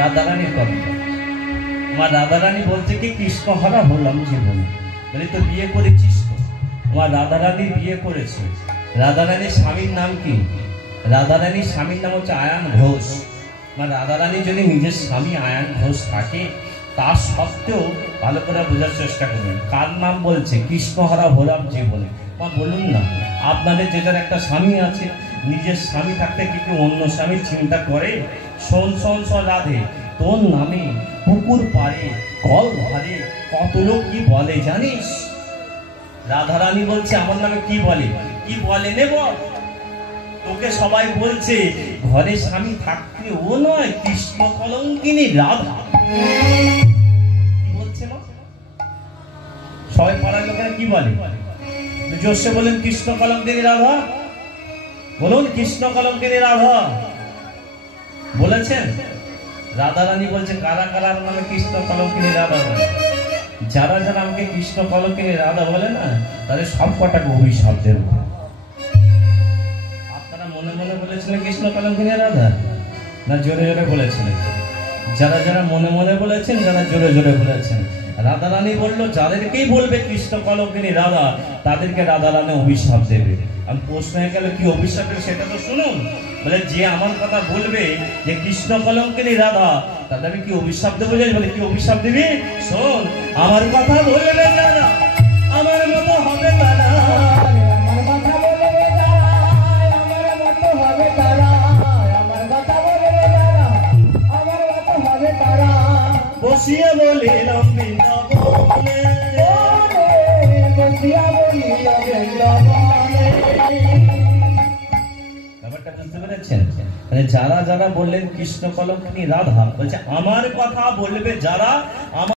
রাধারানীর কবিতা। আমার রাধারানী বলছে কি, কৃষ্ণ হারা হলাম জীবনে। বলে তো বিয়ে করেছিস তো? আমার রাধারানী বিয়ে করেছে। রাধারানীর স্বামীর নাম কি? রাধারানীর স্বামীর নাম হচ্ছে আয়ান ঘোষ। আমার রাধারানী যদি নিজের স্বামী আয়ান ঘোষ থাকে, তা সত্ত্বেও ভালো করে বোঝার চেষ্টা করবেন কার নাম বলছে, কৃষ্ণহারা হলাম জীবনে। বা বলুন না, আপনাদের যেটার একটা স্বামী আছে, নিজের স্বামী থাকতে কি কেউ অন্য স্বামীর চিন্তা করে? শোন শোন শোন রাধে, তোর নামে পুকুর পাড়ে কল ধারে কত লোক কি বলে জানিস? রাধারানী বলছে আমার নামে কি বলে? কি বলে নেব? তোকে সবাই বলছে ঘরে স্বামী থাকতে ও নয় কৃষ্ণ কলঙ্কিনী রাধা। কি বলছে না? সবাই পাড়ার লোকেরা কি বলে? জোরসে বলেন কৃষ্ণ কলঙ্কিনী রাধা। বলুন কৃষ্ণ কলঙ্কিনী রাধা বলেছেন। রাধারানী বলছে কারা কারা নামে কৃষ্ণ কলঙ্কিনী রাধা বলে? যারা যারা আমাকে কৃষ্ণ কলঙ্কিনী রাধা বলে না, তাদের সব কটাকে অভিশাপ দেব। আপনারা মনে মনে বলেছিলেন কৃষ্ণ কলঙ্কিনী রাধা, না জোরে জোরে বলেছিলেন? যারা যারা মনে মনে বলেছেন, যারা জোরে জোরে বলেছেন। রাধারানী বললো যাদেরকেই বলবে কৃষ্ণ কলঙ্কিনী রাধা, তাদেরকে রাধারানী অভিশাপ দেবে। আমি প্রশ্ন হয়ে গেল কি অভিশাপ দেবে সেটা তো শুনুন। বলে যে আমার কথা বলবে যে কৃষ্ণ কলঙ্কিনী রাধা, তাদেরকে কি অভিশাপ দেবো? বলে কি অভিশাপ দিবি? শোন, আমার কথা বলবে যারা, আমার মতো হবে তারা। আমার কথা বলবে যারা, আমার মতো হবে তারা। আমার কথা বলবে যারা, আমার মতো হবে তারা। বসিয়া বলিলাম বৃন্দাবনে, বসিয়া বলিলাম বৃন্দাবনে। ব্যাপারটা বুঝতে পেরেছেন? মানে যারা যারা বললেন কৃষ্ণ কলঙ্কিনী রাধা, বলছে আমার কথা বলবে যারা, আমার